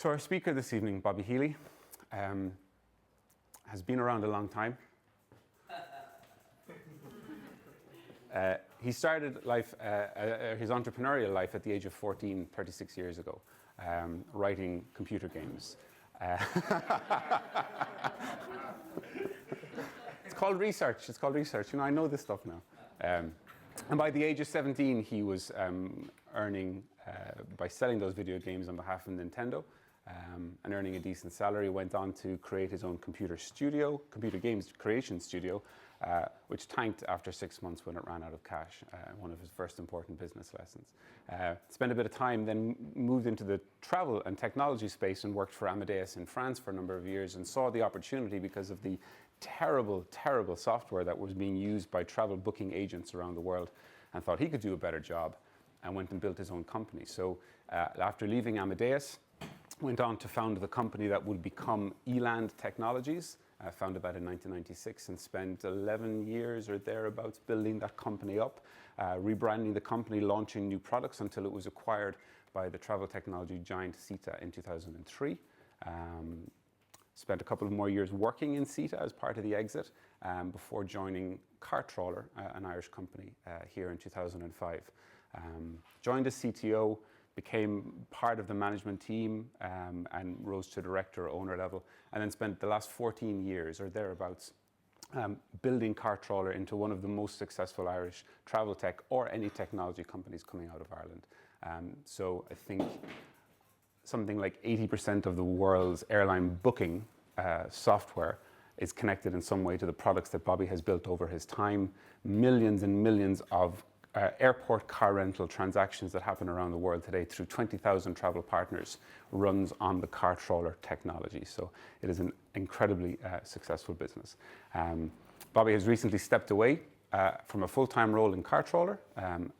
So our speaker this evening, Bobby Healy, has been around a long time. He started life, his entrepreneurial life at the age of 14, 36 years ago, writing computer games. It's called research. It's called research. You know, I know this stuff now. And by the age of 17, he was earning, by selling those video games on behalf of Nintendo, and earning a decent salary. Went on to create his own computer games creation studio, which tanked after 6 months when it ran out of cash, one of his first important business lessons. Spent a bit of time, then moved into the travel and technology space and worked for Amadeus in France for a number of years, and saw the opportunity because of the terrible, terrible software that was being used by travel booking agents around the world, and thought he could do a better job, and went and built his own company. So after leaving Amadeus, went on to found the company that would become Eland Technologies, founded that in 1996, and spent 11 years or thereabouts building that company up, rebranding the company, launching new products until it was acquired by the travel technology giant CETA in 2003. Spent a couple of more years working in CETA as part of the exit before joining CarTrawler, an Irish company, here in 2005. Joined as CTO, became part of the management team and rose to director or owner level, and then spent the last 14 years or thereabouts building CarTrawler into one of the most successful Irish travel tech or any technology companies coming out of Ireland. So I think something like 80% of the world's airline booking software is connected in some way to the products that Bobby has built over his time. Millions and millions of airport car rental transactions that happen around the world today through 20,000 travel partners runs on the CarTrawler technology. So it is an incredibly successful business. Bobby has recently stepped away from a full-time role in CarTrawler,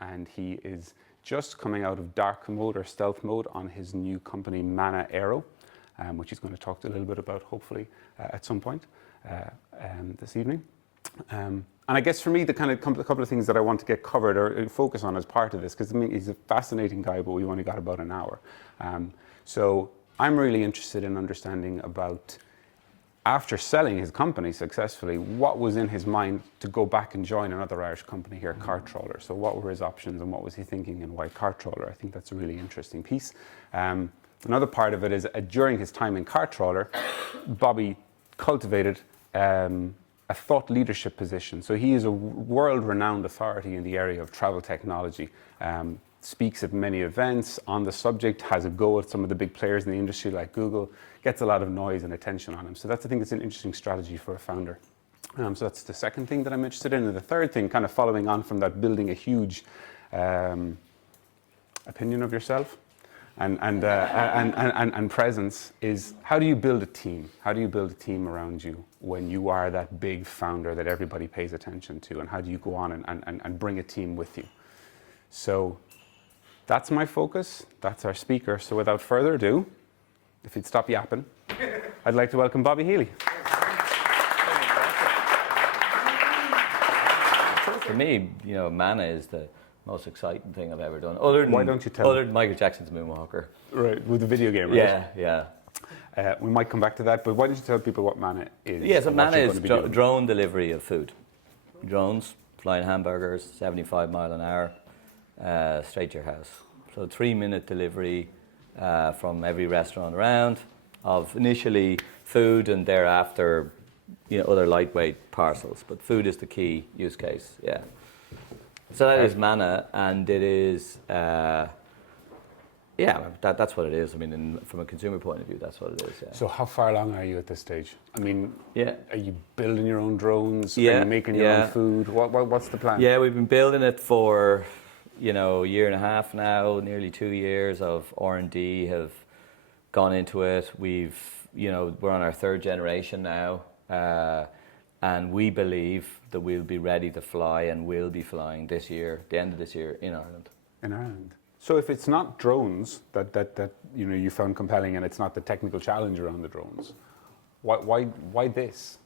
and he is just coming out of dark mode or stealth mode on his new company, Manna.aero, which he's going to talk a little bit about, hopefully, at some point this evening. And I guess for me, the kind of couple of things that I want to get covered or focus on as part of this, because I mean, he's a fascinating guy, but we've only got about an hour. So I'm really interested in understanding about, after selling his company successfully, what was in his mind to go back and join another Irish company here, CarTrawler. So what were his options and what was he thinking and why CarTrawler? I think that's a really interesting piece. Another part of it is during his time in CarTrawler, Bobby cultivated a thought leadership position. So he is a world-renowned authority in the area of travel technology, speaks at many events on the subject, has a go at some of the big players in the industry like Google, gets a lot of noise and attention on him. So that's, I think it's an interesting strategy for a founder. So that's the second thing that I'm interested in. And the third thing, kind of following on from that, building a huge opinion of yourself and presence, is how do you build a team? How do you build a team around you when you are that big founder that everybody pays attention to? And how do you go on and bring a team with you? So that's my focus. That's our speaker. So without further ado, if you'd stop yapping, I'd like to welcome Bobby Healy. For me, you know, Manna is the most exciting thing I've ever done. Other than, why don't you tell other than Michael Jackson's Moonwalker. Right, with the video game, right? Yeah. We might come back to that, but why don't you tell people what Manna is? Yeah, so Manna is drone delivery of food. Drones flying hamburgers, 75 mile an hour, straight to your house. So 3-minute delivery from every restaurant around of initially food and thereafter, you know, other lightweight parcels. But food is the key use case, yeah. So that is Manna, and it is, that's what it is. I mean, from a consumer point of view, that's what it is. Yeah. So how far along are you at this stage? I mean, are you building your own drones? Yeah. Are you making your own food? What's the plan? Yeah, we've been building it for, you know, a year and a half now, nearly 2 years of R&D have gone into it. We're on our 3rd generation now. And we believe that we'll be ready to fly and will be flying this year, the end of this year, in Ireland. In Ireland. So if it's not drones that you know you found compelling, and it's not the technical challenge around the drones, why this?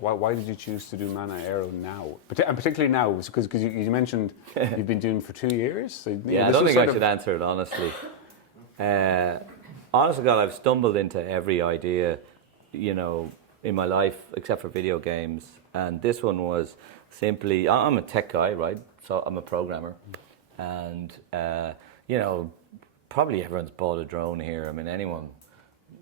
Why did you choose to do Manna.aero now? And particularly now, because you mentioned you've been doing it for 2 years. So, I don't think I should answer it honestly. honest to God, I've stumbled into every idea, you know, in my life except for video games. And this one was simply, I'm a tech guy, right? So I'm a programmer. And, you know, probably everyone's bought a drone here. I mean, anyone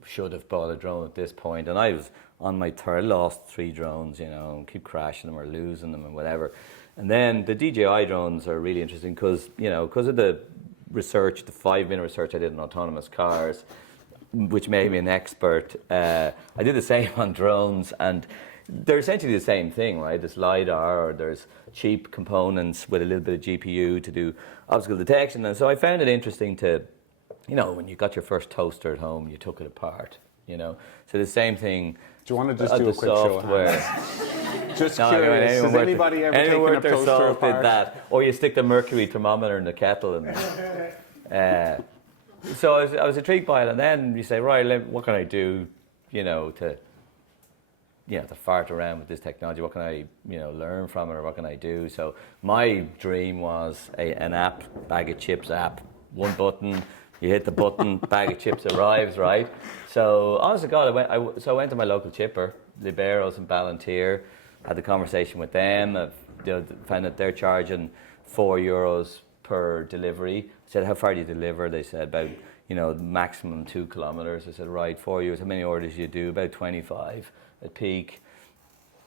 should have bought a drone at this point. And I was on my third, lost 3 drones, you know, and keep crashing them or losing them and whatever. And then the DJI drones are really interesting because, you know, because of the research, the 5-minute research I did on autonomous cars, which made me an expert. I did the same on drones, and they're essentially the same thing, right? There's LiDAR, or there's cheap components with a little bit of GPU to do obstacle detection. And so I found it interesting to, you know, when you got your first toaster at home, you took it apart, you know. So the same thing. Do you want to just do a quick software. show of hands? Just curious, has anybody ever taken a toaster apart? Did that, or you stick the mercury thermometer in the kettle. And so I was intrigued by it, and then you say, right, what can I do, you know, to fart around with this technology? What can I, you know, learn from it, or what can I do? So my dream was an app, bag of chips app, one button. You hit the button, bag of chips arrives, right? So, honest to God, I went to my local chipper, Liberos in Ballantyre, had the conversation with them. Found that they're charging €4 per delivery. I said, how far do you deliver? They said, about, you know, maximum 2 kilometres. I said, right, €4. How many orders do you do? About 25 at peak.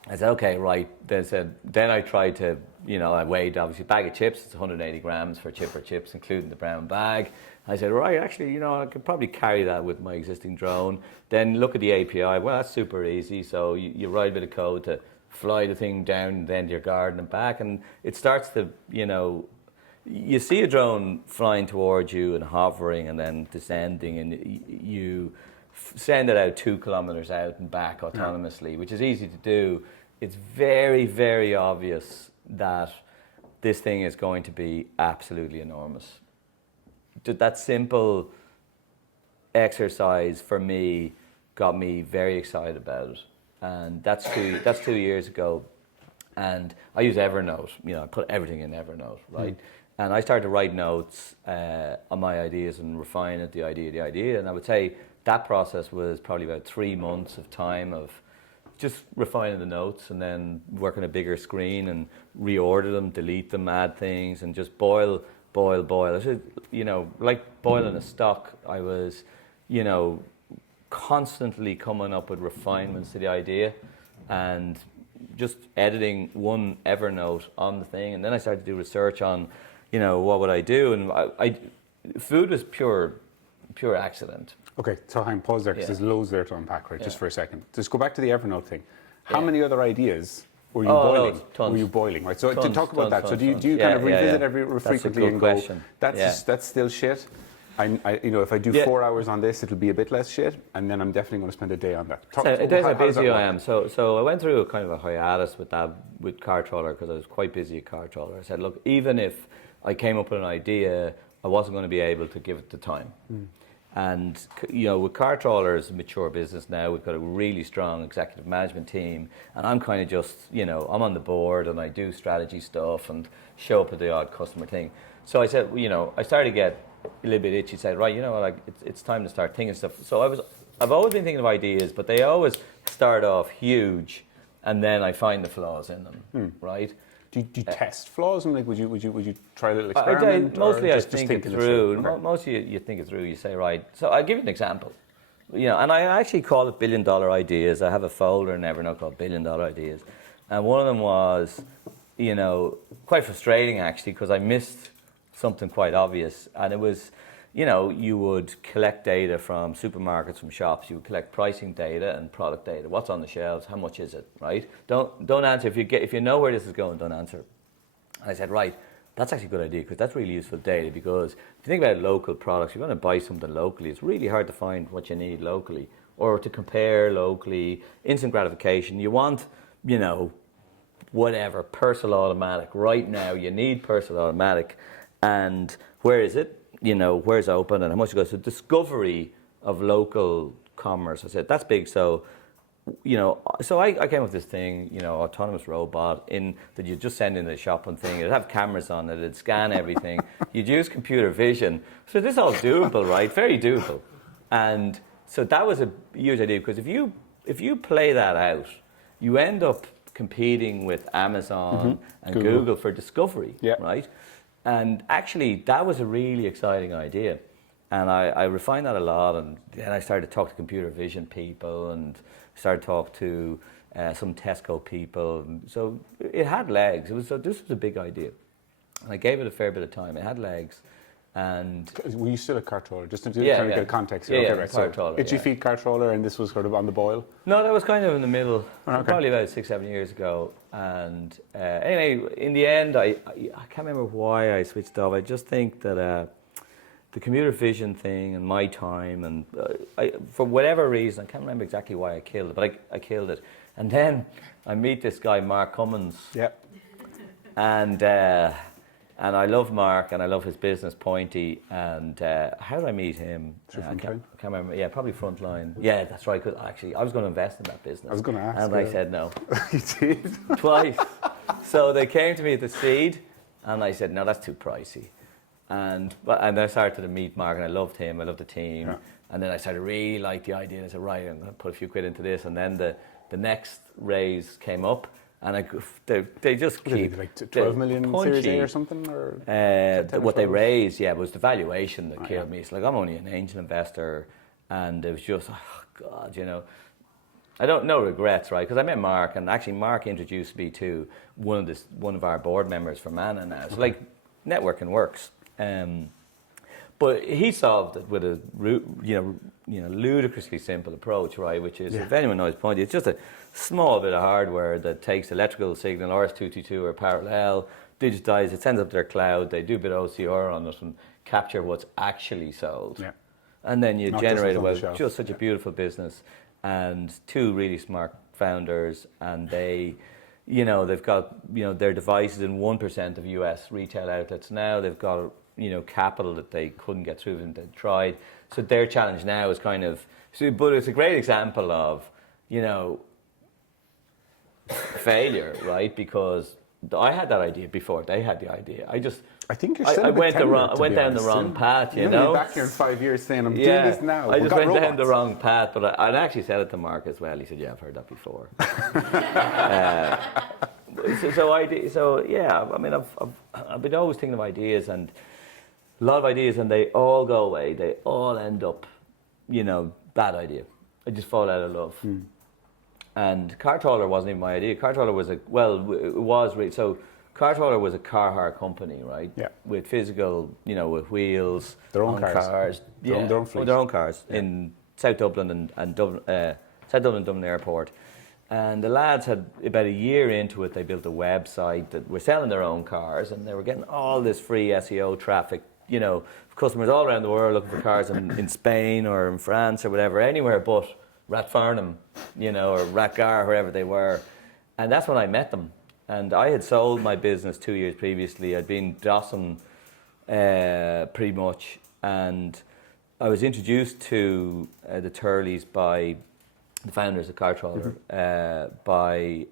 I said, okay, right. They said, then I tried to, you know, I weighed, obviously, bag of chips. It's 180 grams for chipper chips, including the brown bag. I said, right, actually, you know, I could probably carry that with my existing drone. Then look at the API. Well, that's super easy. So you write a bit of code to fly the thing down then to your garden and back. And it starts to, you know, you see a drone flying towards you and hovering and then descending, and you send it out 2 kilometers out and back autonomously, which is easy to do. It's very, very obvious that this thing is going to be absolutely enormous. That simple exercise for me got me very excited about it, and that's 2 years ago. And I use Evernote. You know, I put everything in Evernote, right? And I started to write notes on my ideas and refine it, the idea. And I would say that process was probably about 3 months of time of just refining the notes, and then work on a bigger screen and reorder them, delete them, add things, and just boil. I should, you know, like boiling a stock, I was, you know, constantly coming up with refinements to the idea and just editing one Evernote on the thing. And then I started to do research on, you know, what would I do? And food was pure accident. Okay, so hang pause there, because there's loads there to unpack, right? Just for a second. Just go back to the Evernote thing. How many other ideas were you boiling? Loads, tons. Were you boiling, right? So to talk about that, so do you tons. kind of revisit every frequently and go, question. That's still shit? I you know, if I do 4 hours on this, it'll be a bit less shit, and then I'm definitely going to spend a day on that. It depends how busy I am. So I went through a kind of a hiatus with CarTrawler, because I was quite busy at CarTrawler. I said, look, even if I came up with an idea, I wasn't going to be able to give it the time. And, you know, with CarTrawler, it's a mature business now. We've got a really strong executive management team, and I'm kind of just, you know, I'm on the board and I do strategy stuff and show up at the odd customer thing. So I said, you know, I started to get a little bit itchy. Said, right, you know, like it's time to start thinking stuff. So I've always been thinking of ideas, but they always start off huge, and then I find the flaws in them, right? Do you test flaws? And like, would you try a little experiment? Mostly I think it through. Okay. Mostly you think it through. You say, right. So I'll give you an example. You know, and I actually call it $1 billion ideas. I have a folder in Evernote called $1 billion ideas, and one of them was, you know, quite frustrating actually, because I missed something quite obvious, and it was, you know, you would collect data from supermarkets, from shops. You would collect pricing data and product data. What's on the shelves? How much is it? Right? Don't answer if you know where this is going. Don't answer. And I said, right, that's actually a good idea, because that's really useful data. Because if you think about local products, you're going to buy something locally. It's really hard to find what you need locally, or to compare locally. Instant gratification. You want, you know, whatever, Purcell automatic right now. You need Purcell automatic, and where is it? You know, where's open and how much it goes. So discovery of local commerce. I said, that's big. So, you know, so I came up with this thing, you know, autonomous robot that you just send in the shopping thing. It'd have cameras on it. It'd scan everything. You'd use computer vision. So this is all doable, right? Very doable. And so that was a huge idea, because if you play that out, you end up competing with Amazon and Google for discovery, right? And actually, that was a really exciting idea. And I refined that a lot, and then I started to talk to computer vision people, and started to talk to some Tesco people. So it had legs. This was a big idea. And I gave it a fair bit of time. It had legs. And were you still a CarTrawler? Just to get a context here. Right. CarTrawler, did you feed CarTrawler, and this was sort of on the boil? No, that was kind of in the middle, probably about 6-7 years ago. And anyway, in the end, I can't remember why I switched off. I just think that the computer vision thing and my time, and for whatever reason, I can't remember exactly why I killed it, but I killed it. And then I meet this guy, Mark Cummins. Yep. And I love Mark, and I love his business, Pointy. And how did I meet him? I can't remember. Yeah, probably Frontline. Yeah, that's right. Cause actually, I was going to invest in that business. I was going to ask. And I said no. You did? Twice. So they came to me at the seed, and I said, no, that's too pricey. And I started to meet Mark, and I loved him. I loved the team. Yeah. And then I started to really like the idea. And I said, right, I'm going to put a few quid into this. And then the next raise came up. And they just keep like 12 million Series A or something, or what they raised, was the valuation that killed me. It's like, I'm only an angel investor, and it was just, oh God, I don't no regrets, right? Because I met Mark, and actually Mark introduced me to one of our board members for Manna now. So like, networking works. But he solved it with a ludicrously simple approach, right? Which is, if anyone knows Pointy, it's just a small bit of hardware that takes electrical signal, RS-232 or parallel, digitizes it, sends up to their cloud, they do a bit of OCR on it and capture what's actually sold. Yeah. And then you generate just such a beautiful business, and two really smart founders, and they've got, their devices in 1% of US retail outlets now. They've got, capital that they couldn't get through and they tried. So their challenge now is kind of, but it's a great example of, failure, right? Because I had that idea before they had the idea. I think you're still I went down the wrong path, You're going to be back here in 5 years saying, I'm doing this now. I just went down the wrong path, but I actually said it to Mark as well. He said, yeah, I've heard that before. I've been always thinking of ideas, and a lot of ideas, and they all go away. They all end up, bad idea. I just fall out of love. And CarTrawler wasn't even my idea. CarTrawler was CarTrawler was a car hire company, right? Yeah. With physical, with wheels, their own cars. Their own fleet. Their own cars in South Dublin and Dublin Airport. And the lads had, about a year into it, they built a website that were selling their own cars, and they were getting all this free SEO traffic, customers all around the world looking for cars in Spain or in France or whatever, anywhere but Rathfarnham, or Rathgar, wherever they were. And that's when I met them. And I had sold my business 2 years previously. I'd been Dawson pretty much. And I was introduced to the Turleys by the founders of CarTrawler, by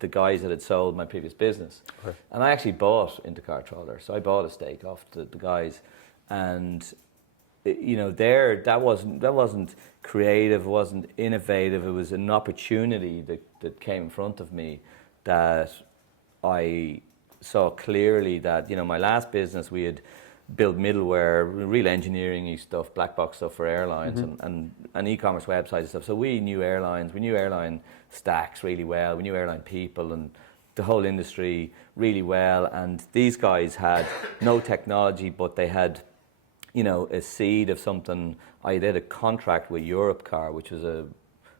the guys that had sold my previous business. Okay. And I actually bought into CarTrawler. So I bought a stake off the guys. And that wasn't creative, wasn't innovative. It was an opportunity that came in front of me that I saw clearly that, my last business, we had built middleware, real engineering-y stuff, black box stuff for airlines and e-commerce websites and stuff. So we knew airlines, we knew airline stacks really well, we knew airline people and the whole industry really well. And these guys had no technology, but they had a seed of something. I did a contract with Europcar, which was a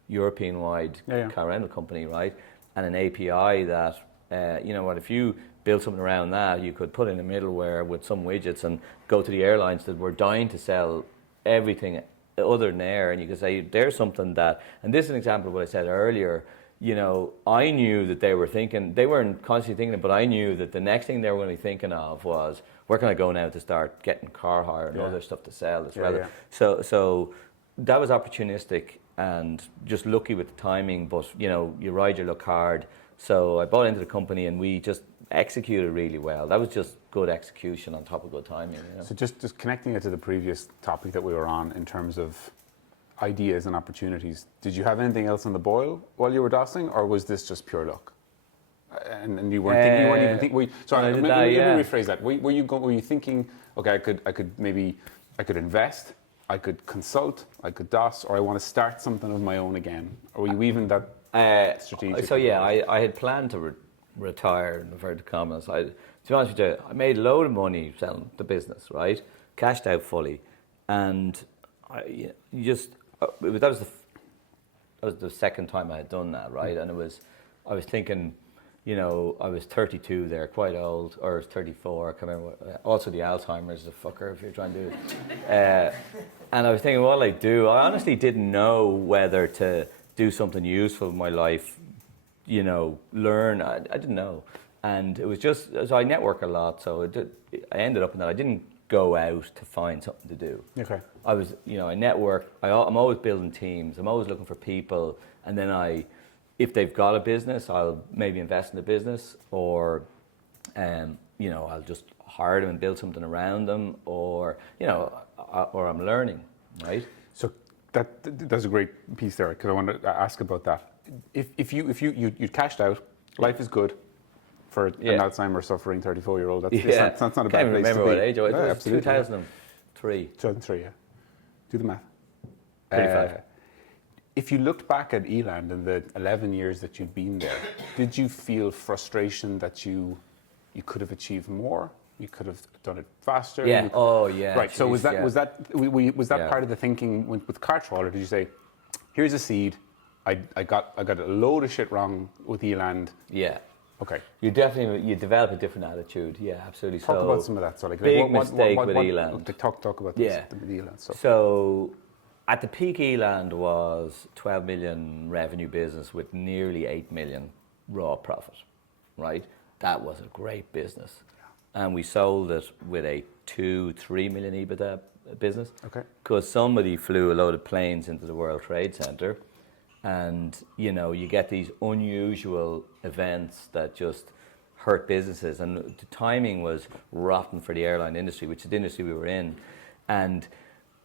European-wide car rental company, right? And an API that, if you build something around that, you could put in a middleware with some widgets and go to the airlines that were dying to sell everything other than air, and you could say, there's something that, and this is an example of what I said earlier, I knew that they weren't constantly thinking it, but I knew that the next thing they were going to be thinking of was, where can I go now to start getting car hire and other stuff to sell as well. So that was opportunistic and just lucky with the timing, but you ride your luck hard. So I bought into the company, and we just executed really well. That was just good execution on top of good timing. You know? So just connecting it to the previous topic that we were on in terms of ideas and opportunities, did you have anything else on the boil while you were DOSing, or was this just pure luck? And you weren't thinking, you weren't even thinking. Sorry, let me rephrase that. Were you thinking, okay, I could invest, I could consult, I could DOS, or I want to start something of my own again? Or were you even that strategic? So yeah, I had planned to retire, in inverted commas. To be honest with you, I made a load of money selling the business, right? Cashed out fully, and that was the second time I had done that, right? And I was thinking, you know, I was 32 there, quite old, or I was 34, I can't remember. Also the Alzheimer's is a fucker if you're trying to do it. And I was thinking, what will I do? I honestly didn't know whether to do something useful in my life, you know, learn. I didn't know. And it was just, so I network a lot, so I ended up in that. I didn't go out to find something to do. Okay. I was, you know, I network. I'm always building teams. I'm always looking for people. And then if they've got a business, I'll maybe invest in the business, or, you know, I'll just hire them and build something around them, or, you know, or I'm learning, right? So that's a great piece there, because I want to ask about that. If you cashed out, life is good for an Alzheimer's suffering 34-year-old. That's not a bad place to be. I can't remember what age I was. No, It was absolutely. 2003. 2003, yeah. Do the math. 35. If you looked back at Eland in the 11 years that you'd been there, did you feel frustration that you could have achieved more? You could have done it faster? Yeah. Oh, yeah. Right. Jeez, So was that yeah. part of the thinking with CarTrawler? Did you say, here's a seed, I got a load of shit wrong with Eland? Yeah. Okay. You develop a different attitude. Yeah, absolutely. Talk about some of that. So like big mistake with Eland. Talk about this, Yeah. the Eland stuff. So at the peak, Eland was 12 million revenue business with nearly 8 million raw profit, right? That was a great business. And we sold it with a 2-3 million EBITDA business. Okay. Because somebody flew a load of planes into the World Trade Center, and you know, you get these unusual events that just hurt businesses, and the timing was rotten for the airline industry, which is the industry we were in. And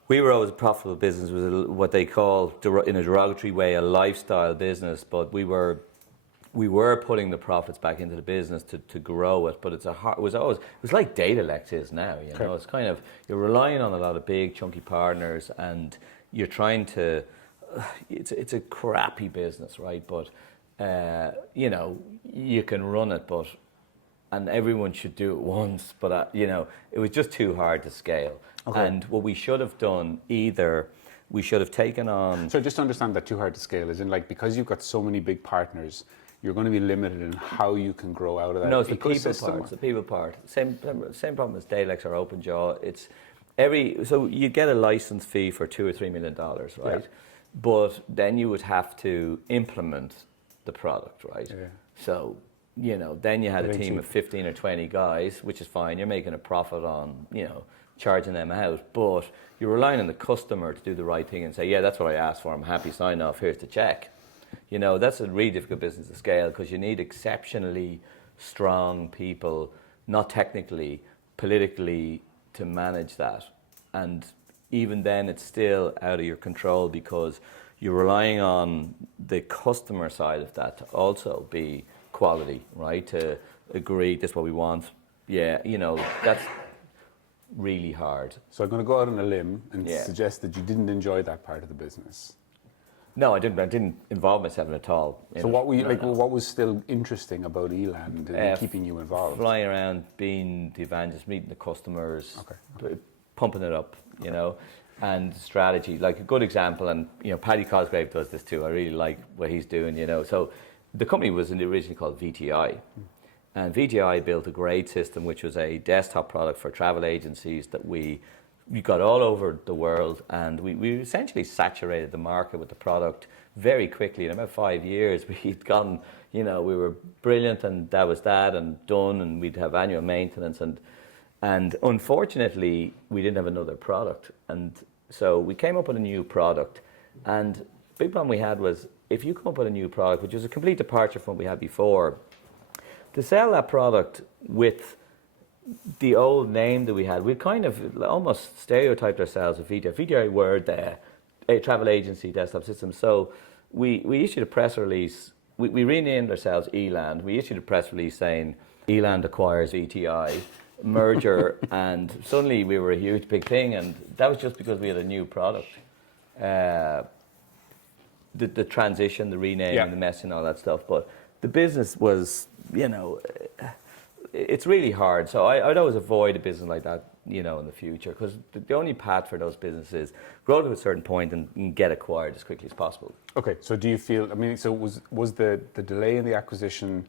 we were always a profitable business. It was what they call, in a derogatory way, a lifestyle business, but we were putting the profits back into the business to grow it, but it was like Datalex is now, you know. It's kind of, you're relying on a lot of big chunky partners, and you're trying to, it's a crappy business, right? But you know, you can run it, and everyone should do it once, but you know, it was just too hard to scale. Okay. And what we should have done, either we should have taken on. So just to understand that too hard to scale is in, like, because you've got so many big partners, you're going to be limited in how you can grow out of that. No, it's the people ecosystem. part. It's the people part. Same problem as Datalex or OpenJaw. It's so you get a license fee for $2 or $3 million, right? Yeah. But then you would have to implement the product, right? Yeah. So, you know, then you had a team of 15 or 20 guys, which is fine. You're making a profit on, you know, charging them out, but you're relying on the customer to do the right thing and say, yeah, that's what I asked for. I'm happy, sign off. Here's the check. You know, that's a really difficult business to scale, because you need exceptionally strong people, not technically, politically, to manage that. And even then, it's still out of your control, because you're relying on the customer side of that to also be quality, right? To agree, this is what we want. Yeah, you know, that's really hard. So I'm going to go out on a limb and suggest that you didn't enjoy that part of the business. No, I didn't involve myself in it at all. So what were you, what was still interesting about Eland and keeping you involved? Flying around, being the evangelist, meeting the customers, pumping it up, you know, and strategy. Like a good example, and you know, Paddy Cosgrave does this too. I really like what he's doing, you know. So the company was originally called VTI. And VTI built a great system, which was a desktop product for travel agencies that we got all over the world, and we essentially saturated the market with the product very quickly. In about 5 years, we'd gotten, you know, we were brilliant, and that was that, and done, and we'd have annual maintenance, and unfortunately, we didn't have another product. And so we came up with a new product, and the big problem we had was, if you come up with a new product, which was a complete departure from what we had before, to sell that product with the old name that we had, we kind of almost stereotyped ourselves with VTI. VTI were a travel agency desktop system. So we issued a press release. We renamed ourselves Eland. We issued a press release saying Eland acquires VTI, merger, and suddenly we were a huge big thing. And that was just because we had a new product. The transition, the renaming, the messing, all that stuff. But the business was, it's really hard. So I'd always avoid a business like that, in the future, because the only path for those businesses grow to a certain point and get acquired as quickly as possible. Okay, so do you feel? So was the delay in the acquisition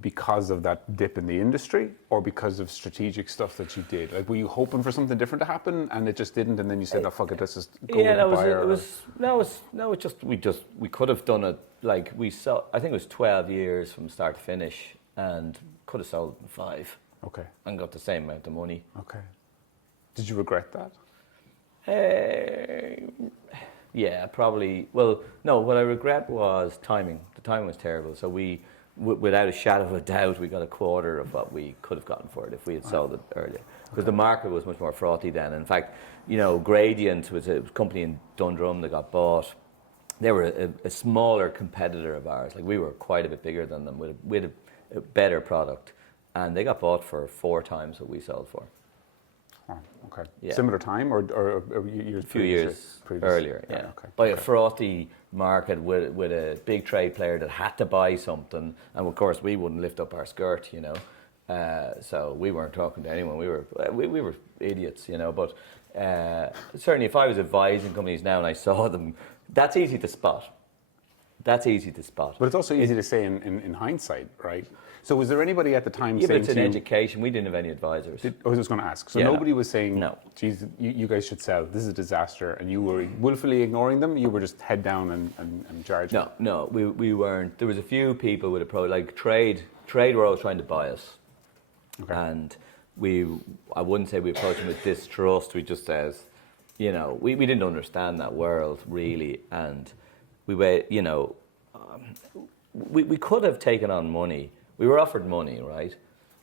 because of that dip in the industry, or because of strategic stuff that you did? Like, were you hoping for something different to happen and it just didn't, and then you said, "Oh fuck it, let's just go with the buyer"? We could have done it like we saw. I think it was 12 years from start to finish, and could have sold in 5. Okay. And got the same amount of money. Okay. Did you regret that? Yeah, probably. Well, no. What I regret was timing. The timing was terrible. So we, without a shadow of a doubt, we got a quarter of what we could have gotten for it if we had sold it earlier. Because the market was much more frothy then. In fact, Gradient was a company in Dundrum that got bought. They were a smaller competitor of ours. Like, we were quite a bit bigger than them with a better product, and they got bought for 4 times what we sold for. Oh, okay. Yeah. Similar time, or a few years earlier, yeah. Okay. By a frothy market with a big trade player that had to buy something, and of course we wouldn't lift up our skirt, so we weren't talking to anyone. We were idiots, But certainly, if I was advising companies now and I saw them, that's easy to spot. But it's also easy to say in hindsight, right? So was there anybody at the time saying but it's to in you, education. We didn't have any advisors. I was just going to ask. So nobody was saying, "No, geez, you guys should sell. This is a disaster," and you were willfully ignoring them. You were just head down and charging. No, we weren't. There was a few people with like trade were always trying to buy us, and I wouldn't say we approached them with distrust. We just says, we didn't understand that world really, and we were, we could have taken on money. We were offered money, right?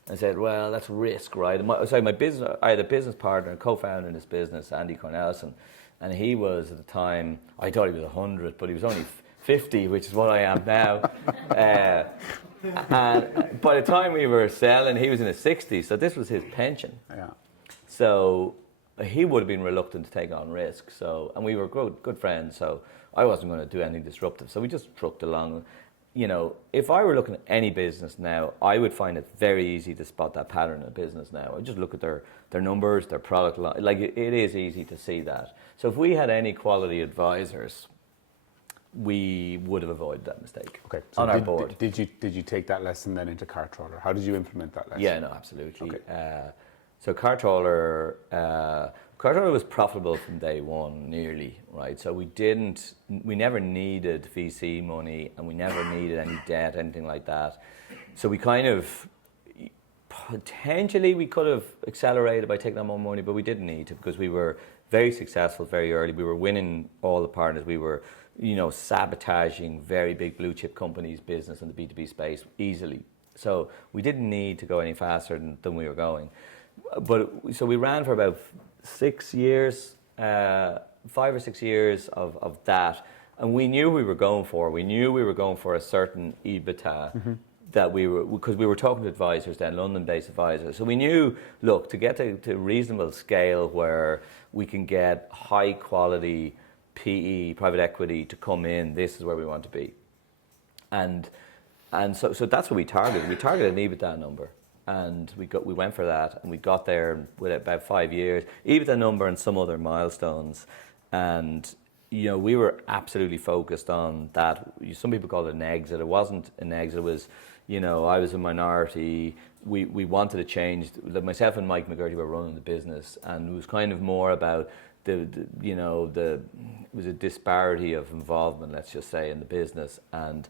And said, well, that's risk, right? I had a business partner, a co-founder in this business, Andy Cornelison, and he was at the time, I thought he was 100, but he was only 50, which is what I am now. And by the time we were selling, he was in his 60s, so this was his pension. Yeah. So he would have been reluctant to take on risk. And we were good friends, so I wasn't going to do anything disruptive. So we just trucked along. If I were looking at any business now, I would find it very easy to spot that pattern in a business now. I just look at their numbers, their product line. Like, it is easy to see that. So if we had any quality advisors, we would have avoided that mistake. Okay. So on our board. Did you take that lesson then into CarTrawler? How did you implement that lesson? Yeah, no, absolutely. Okay. So CarTrawler was profitable from day one, nearly, right? So we never needed VC money, and we never needed any debt, anything like that. So we kind of, potentially we could have accelerated by taking on more money, but we didn't need to, because we were very successful very early. We were winning all the partners. We were, sabotaging very big blue chip companies' business in the B2B space easily. So we didn't need to go any faster than we were going. So we ran for about 6 years, 5 or 6 years of that, and we knew we were going for. We knew we were going for a certain EBITDA that because we were talking to advisors then, London-based advisors. So we knew, look, to get to a reasonable scale where we can get high quality PE, private equity, to come in, this is where we want to be. And so that's what we targeted. We targeted an EBITDA number. And we went for that, and we got there with about 5 years. EBITDA number and some other milestones, and we were absolutely focused on that. Some people call it an exit. It wasn't an exit. It was, I was a minority. We wanted to change. Myself and Mike McGurty were running the business, and it was kind of more about it was a disparity of involvement, let's just say, in the business, and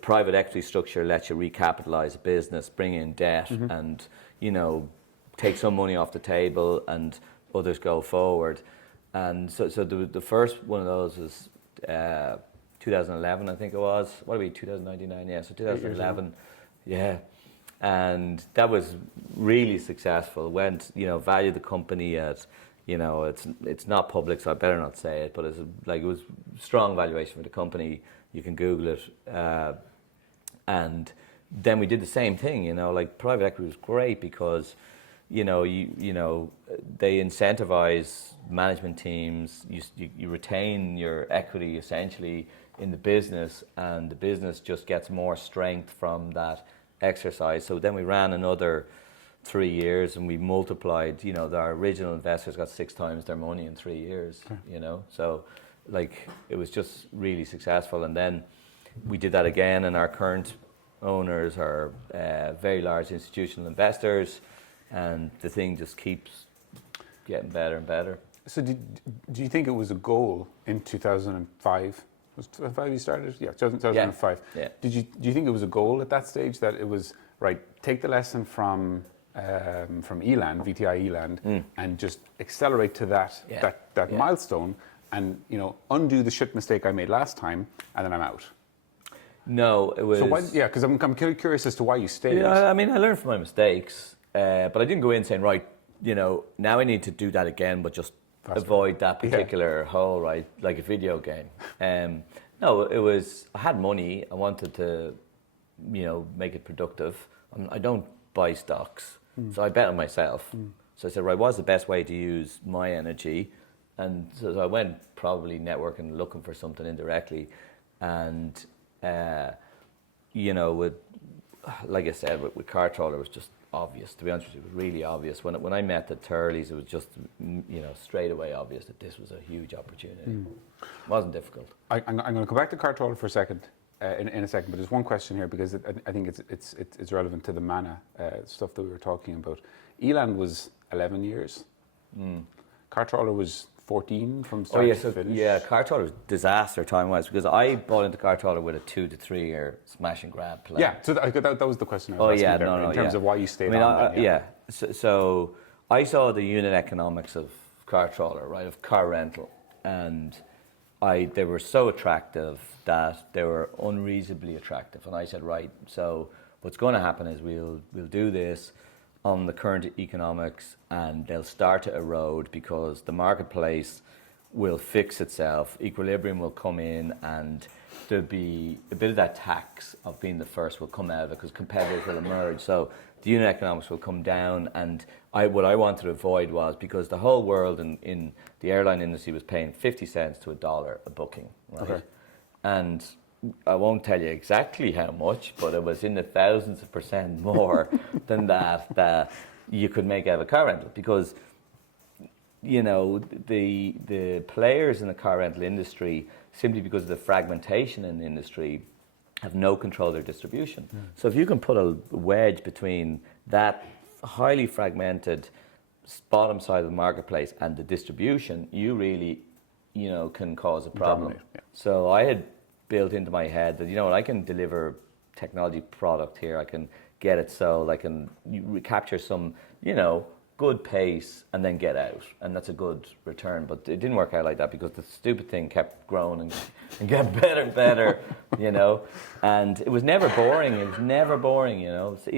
private equity structure lets you recapitalize a business, bring in debt, and take some money off the table, and others go forward. And so the first one of those was 2011, I think it was. What are we, 2099? Yeah, so 2011. Yeah. And that was really successful. Went, valued the company at, it's not public, so I better not say it, but it was strong valuation for the company. You can Google it. And then we did the same thing, like private equity was great because, they incentivize management teams. You retain your equity essentially in the business, and the business just gets more strength from that exercise. So then we ran another 3 years, and we multiplied. Our original investors got 6 times their money in 3 years. So it was just really successful. And then we did that again, and our current owners are very large institutional investors, and the thing just keeps getting better and better. So do you think it was a goal in 2005? Was 2005 you started? Yeah, 2005. Yeah. Do you think it was a goal at that stage that it was, right, take the lesson from Eland, VTI Eland, and just accelerate to that milestone and, undo the shit mistake I made last time, and then I'm out? No, it was... So why, because I'm curious as to why you stayed. Yeah, I learned from my mistakes, but I didn't go in saying, right, now I need to do that again, but just avoid that particular hole, right, like a video game. No, it was, I had money, I wanted to, make it productive. I don't buy stocks, so I bet on myself. So I said, right, what's the best way to use my energy? And so I went probably networking, looking for something indirectly, and with, like I said, with CarTrawler, it was just obvious. To be honest with you, it was really obvious. When I met the Turleys, it was just, straight away obvious that this was a huge opportunity. It wasn't difficult. I'm going to come back to CarTrawler for a second, in a second, but there's one question here because I think it's relevant to the Manna stuff that we were talking about. Eland was 11 years. CarTrawler was 14 from start to finish. Yeah, CarTrawler was disaster time-wise because I bought into CarTrawler with a 2 to 3 year smash and grab plan. Yeah, so that was the question I was asking there, in terms of why you stayed on. So I saw the unit economics of CarTrawler, right, of car rental, and they were so attractive that they were unreasonably attractive. And I said, right, so what's going to happen is we'll do this on the current economics, and they'll start to erode because the marketplace will fix itself, equilibrium will come in, and there'll be a bit of that tax of being the first will come out of it because competitors will emerge. So the unit economics will come down, and what I wanted to avoid was, because the whole world in the airline industry was paying 50 cents to $1 a booking, right? Okay. And I won't tell you exactly how much, but it was in the thousands of percent more than that you could make out of a car rental, because the players in the car rental industry, simply because of the fragmentation in the industry, have no control of their distribution. So if you can put a wedge between that highly fragmented bottom side of the marketplace and the distribution, you really can cause a problem. So I had built into my head that, I can deliver technology product here, I can get it sold, I can capture some, good pace and then get out, and that's a good return. But it didn't work out like that because the stupid thing kept growing and getting better and better, and it was never boring. So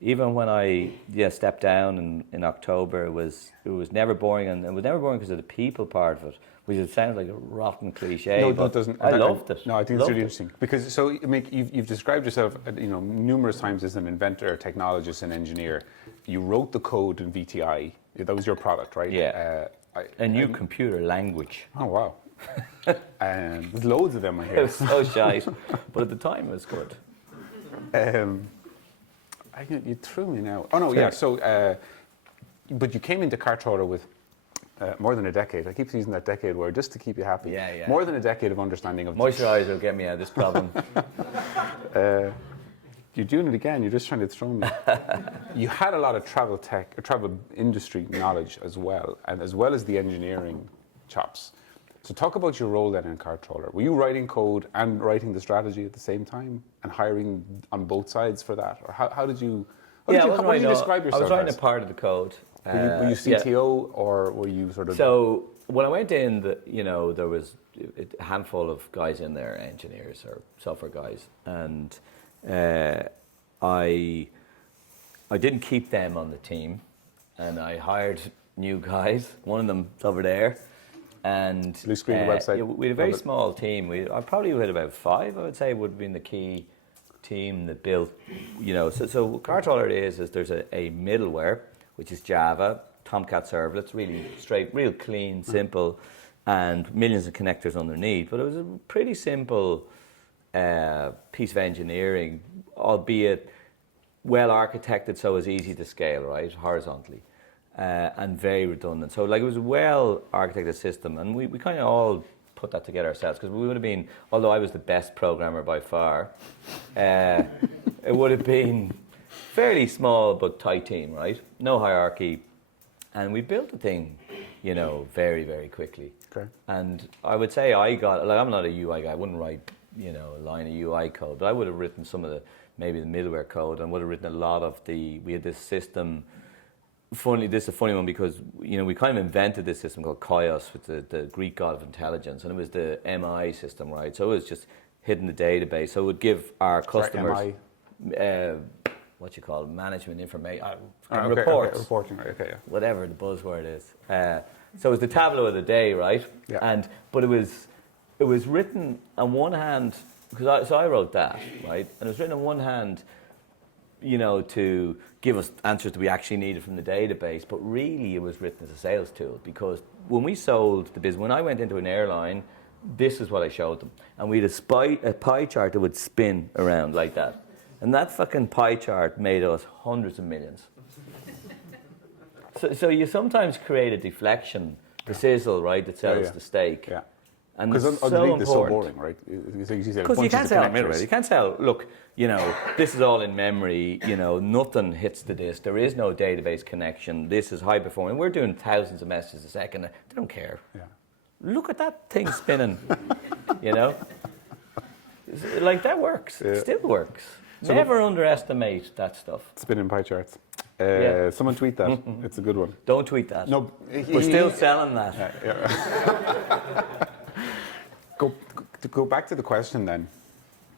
even when I stepped down in October, it was never boring, and it was never boring because of the people part of it, which it sounds like a rotten cliche. No, it doesn't. I loved it. No, I think it's really interesting because you've described yourself, numerous times as an inventor, technologist, and engineer. You wrote the code in VTI. That was your product, right? Yeah. A new computer language. Oh wow. And there's loads of them I hear. It was so shite, but at the time it was good. You threw me now. Oh no, yeah. So, but you came into CarTrawler with more than a decade. I keep using that decade word just to keep you happy. Yeah. More than a decade of understanding of moisturizer will get me out of this problem. You're doing it again. You're just trying to throw me. You had a lot of travel industry knowledge as well, and as well as the engineering chops. So talk about your role then in CarTrawler. Were you writing code and writing the strategy at the same time, and hiring on both sides for that, or how did you? What did you describe yourself? I was writing a part of the code. Were you CTO or were you sort of? So when I went in, there was a handful of guys in there, engineers or software guys, and I I didn't keep them on the team, and I hired new guys. One of them's over there. And Blue screen the website. We had a very small team. I probably had about 5, I would say, would have been the key team that built, So CarTrawler is there's a middleware, which is Java, Tomcat servlets, really straight, real clean, simple, and millions of connectors underneath. But it was a pretty simple piece of engineering, albeit well architected so it was easy to scale, right, horizontally. And very redundant. So it was a well architected system, and we kind of all put that together ourselves, because we would have been, although I was the best programmer by far, it would have been fairly small but tight team, right? No hierarchy, and we built the thing, very, very quickly. Okay. And I would say I'm not a UI guy. I wouldn't write, a line of UI code, but I would have written maybe the middleware code, and would have written a lot of we had this system. This is a funny one, because we kind of invented this system called Kaios, with the Greek god of intelligence, and it was the MI system, right? So it was just hidden the database. So it would give our customers what you call management information, reports, reporting, right? Okay, yeah. Whatever the buzzword is. So it was the tableau of the day, right? Yeah. But it was written on one hand, because I wrote that, right? And it was written on one hand, to give us answers that we actually needed from the database, but really it was written as a sales tool, because when we sold the business, when I went into an airline, this is what I showed them. And we had a pie chart that would spin around like that. And that fucking pie chart made us hundreds of millions. So you sometimes create a deflection, the sizzle, right, that sells the steak. Yeah. And because it's underneath it's so important. boring, right? Because you can't sell middleware. You can't sell, look, this is all in memory, nothing hits the disk. There is no database connection. This is high performing. We're doing thousands of messages a second. They don't care. Yeah. Look at that thing spinning, Like, that works. Yeah. It still works. So Never underestimate that stuff. Spinning pie charts. Yeah. Someone tweet that. It's a good one. Don't tweet that. No, We're still selling that. Yeah. Go back to the question then.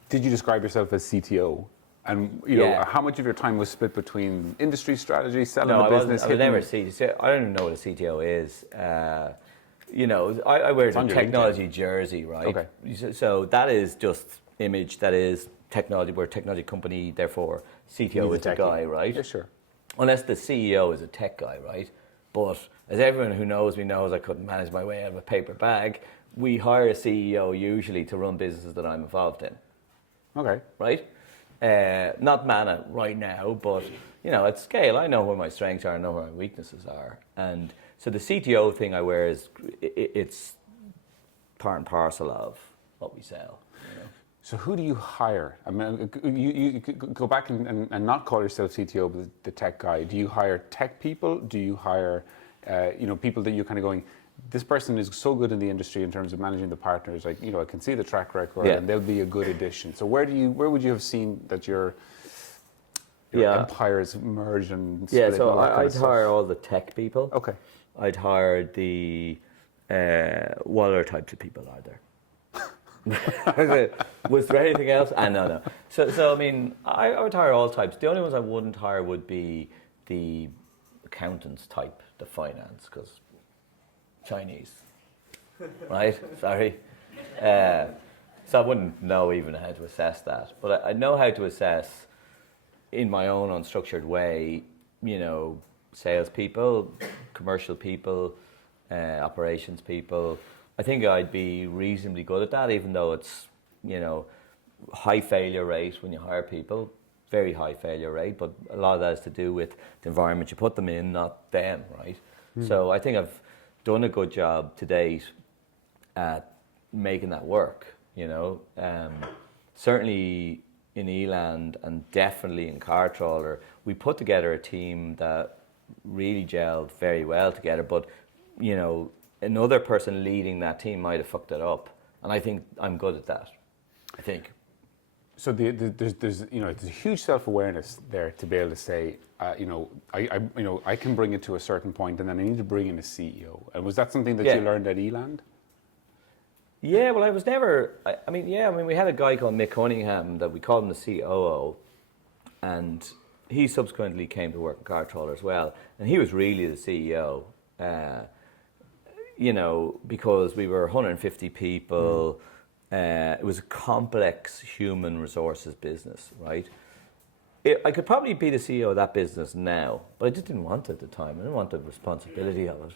Did you describe yourself as CTO? And how much of your time was split between industry strategy, selling the business? I was never CTO. I don't even know what a CTO is. I wear the technology jersey, right? Okay. So that is just image. That is technology. We're a technology company, therefore CTO is the guy, right? Yeah, sure. Unless the CEO is a tech guy, right? But as everyone who knows me knows, I couldn't manage my way out of a paper bag. We hire a CEO usually to run businesses that I'm involved in. Okay. Right? Not Manna right now, but at scale, I know where my strengths are, I know where my weaknesses are. And so the CTO thing I wear it's part and parcel of what we sell. So who do you hire? I mean, you go back and not call yourself CTO, but the tech guy. Do you hire tech people? Do you hire, people that you're kind of going, this person is so good in the industry in terms of managing the partners, like, I can see the track record and they'll be a good addition. So where would you have seen that your empires merge and split? Yeah, so I'd hire all the tech people. Okay. I'd hire the, what other types of people are there? Was there anything else? No. So I mean, I would hire all types. The only ones I wouldn't hire would be the accountants type, the finance, because Chinese, right? Sorry. So I wouldn't know even how to assess that. But I know how to assess, in my own unstructured way, salespeople, commercial people, operations people. I think I'd be reasonably good at that, even though it's, high failure rate when you hire people, very high failure rate, but a lot of that has to do with the environment you put them in, not them, right? So I think I've done a good job to date at making that work, Certainly in Eland and definitely in CarTrawler, we put together a team that really gelled very well together, but, another person leading that team might have fucked it up, and I think I'm good at that. I think. So there's a huge self-awareness there to be able to say, I can bring it to a certain point, and then I need to bring in a CEO. And was that something that you learned at Eland? Yeah, well, I was never. We had a guy called Mick Cunningham that we called him the COO, and he subsequently came to work in CarTrawler as well, and he was really the CEO. Because we were 150 people. It was a complex human resources business, right? I could probably be the CEO of that business now, but I just didn't want it at the time. I didn't want the responsibility of it,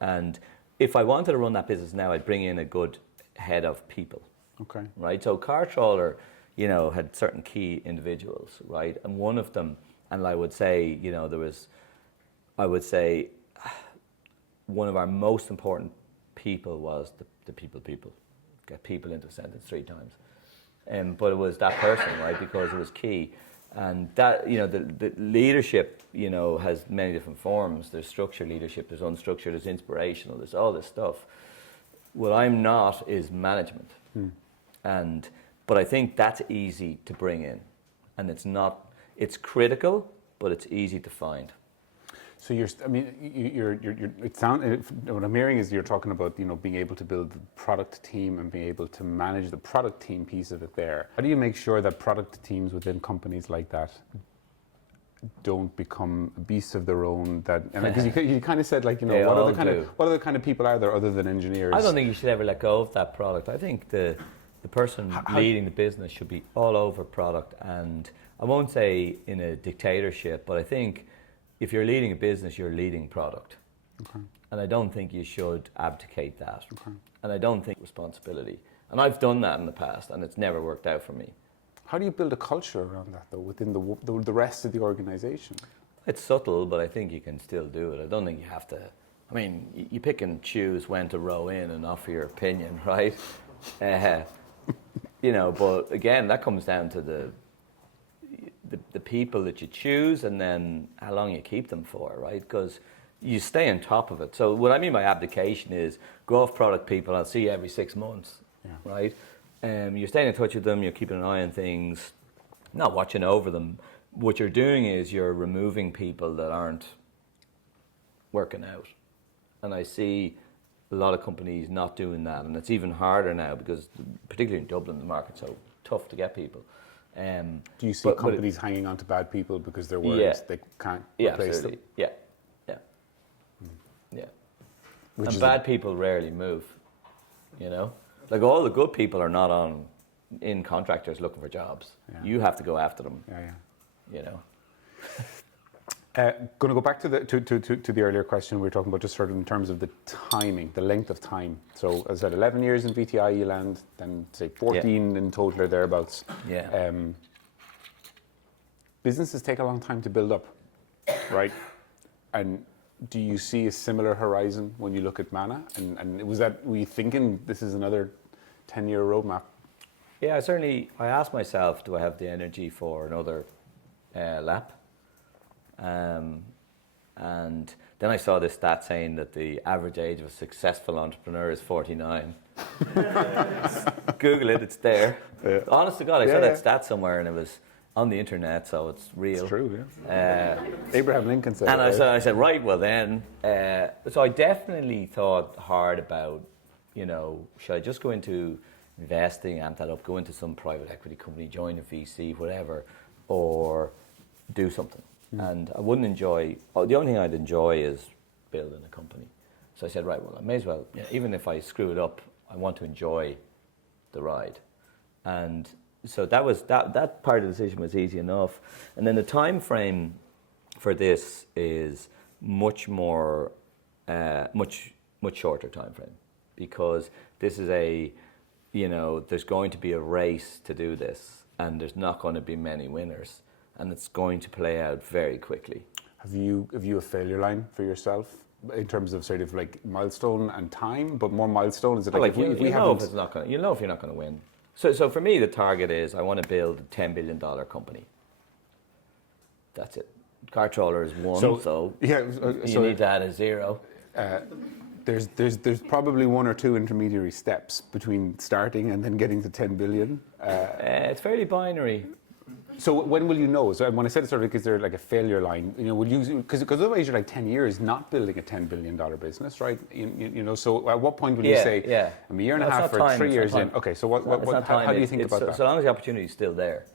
And if I wanted to run that business now, I'd bring in a good head of people. Okay. Right? So CarTrawler, had certain key individuals, right? And one of them, and I would say, one of our most important people was the people. Get people into a sentence 3 times. But it was that person, right? Because it was key. And that, the leadership, has many different forms. There's structured leadership, there's unstructured, there's inspirational, there's all this stuff. What I'm not is management. But I think that's easy to bring in. And it's critical, but it's easy to find. So what I'm hearing is you're talking about, being able to build the product team and being able to manage the product team piece of it there. How do you make sure that product teams within companies like that don't become beasts of their own? Because you kind of said, what other kind of people are there other than engineers? I don't think you should ever let go of that product. I think the person leading the business should be all over product, and I won't say in a dictatorship, but I think if you're leading a business, you're leading product. Okay. And I don't think you should abdicate that. Okay. And I don't think responsibility. And I've done that in the past, and it's never worked out for me. How do you build a culture around that, though, within the rest of the organization? It's subtle, but I think you can still do it. I don't think you have to. I mean, you pick and choose when to row in and offer your opinion, right? But again, that comes down to the people that you choose, and then how long you keep them for, right? Because you stay on top of it. So what I mean by abdication is go off product people, I'll see you every 6 months, right? You're staying in touch with them, you're keeping an eye on things, not watching over them. What you're doing is you're removing people that aren't working out. And I see a lot of companies not doing that, and it's even harder now because, particularly in Dublin, the market's so tough to get people. Do you see companies hanging on to bad people because they're worried they can't replace them? Yeah. And bad people rarely move, Like all the good people are not in contractors looking for jobs. Yeah. You have to go after them. Going to go back to the earlier question we were talking about, just sort of in terms of the timing, the length of time. So as I said, 11 years in VTI you land, then say 14 in total or thereabouts. Yeah. Businesses take a long time to build up, right? And do you see a similar horizon when you look at Manna? And were you thinking this is another 10-year roadmap? Yeah, I asked myself, do I have the energy for another lap? And then I saw this stat saying that the average age of a successful entrepreneur is 49. Google it, it's there. Yeah. Honest to God, I saw that stat somewhere and it was on the internet, so it's real. It's true, yeah. Abraham Lincoln said and I said, right, well then. So I definitely thought hard about, should I just go into investing, amp that up, go into some private equity company, join a VC, whatever, or do something. And I wouldn't enjoy, the only thing I'd enjoy is building a company. So I said, right, well, I may as well, even if I screw it up, I want to enjoy the ride. And so that was that part of the decision was easy enough. And then the time frame for this is much more, much shorter time frame, because this is there's going to be a race to do this, and there's not going to be many winners. And it's going to play out very quickly. Have you a failure line for yourself in terms of sort of like milestone and time, but more milestone? Is it like if you're not going to win. So for me, the target is I want to build a $10 billion company. That's it. CarTrawler is one, so you need to add a zero. There's probably 1 or 2 intermediary steps between starting and then getting to 10 billion. It's fairly binary. So when will you know? So when I said sort of, is there like a failure line? Would you, because otherwise you're like 10 years not building a $10 billion business, right? So at what point will you say, I'm a year and a half or 3 years in? Okay, so how do you think about that? So long as the opportunity is still there.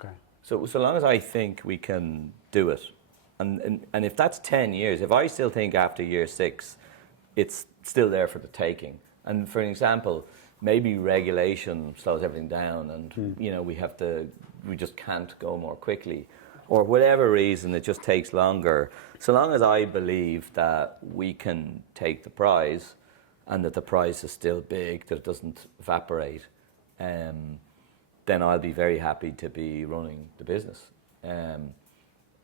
Okay. So long as I think we can do it, and if that's 10 years, if I still think after year 6, it's still there for the taking. And for an example, maybe regulation slows everything down, and we just can't go more quickly, or whatever reason it just takes longer. So long as I believe that we can take the prize, and that the prize is still big, that it doesn't evaporate, then I'll be very happy to be running the business. And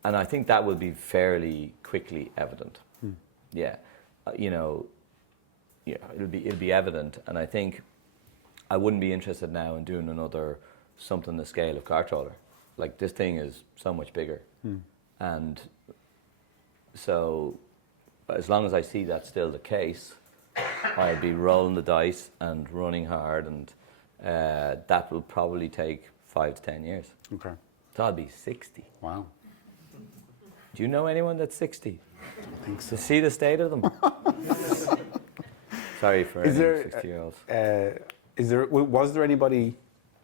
I think that will be fairly quickly evident. Yeah, it'll be evident. And I think I wouldn't be interested now in doing another something the scale of CarTrawler. Like, this thing is so much bigger. And so as long as I see that's still the case, I'll be rolling the dice and running hard, and that will probably take 5 to 10 years. Okay. So I'll be 60. Wow. Do you know anyone that's 60? I don't think so. To see the state of them? Sorry for any 60-year-olds. Was there anybody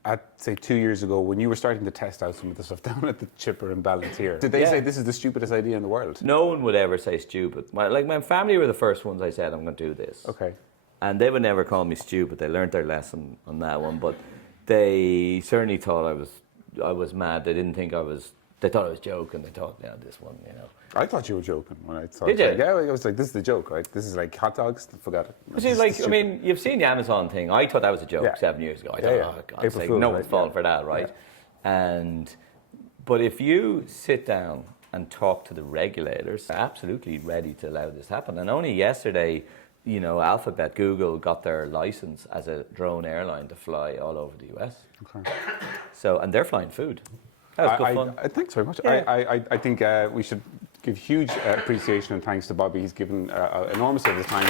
at, say, 2 years ago, when you were starting to test out some of the stuff down at the chipper and balance here, did they say this is the stupidest idea in the world? No one would ever say stupid. My family were the first ones I said, I'm going to do this. Okay. And they would never call me stupid. They learned their lesson on that one. But they certainly thought I was mad. They didn't think they thought I was joking. They thought, this one, I thought you were joking when I thought. Did you? Yeah, I was like, this is the joke, right? This is like hot dogs. Forgot it. See, you've seen the Amazon thing. I thought that was a joke 7 years ago. I thought, oh, God's sake, no one's falling for that, right? Yeah. But if you sit down and talk to the regulators, they're absolutely ready to allow this to happen. And only yesterday, Alphabet, Google got their license as a drone airline to fly all over the US. Okay. And they're flying food. That was good fun. Thanks very much. Yeah. I think we should give huge appreciation and thanks to Bobby. He's given enormous of his time.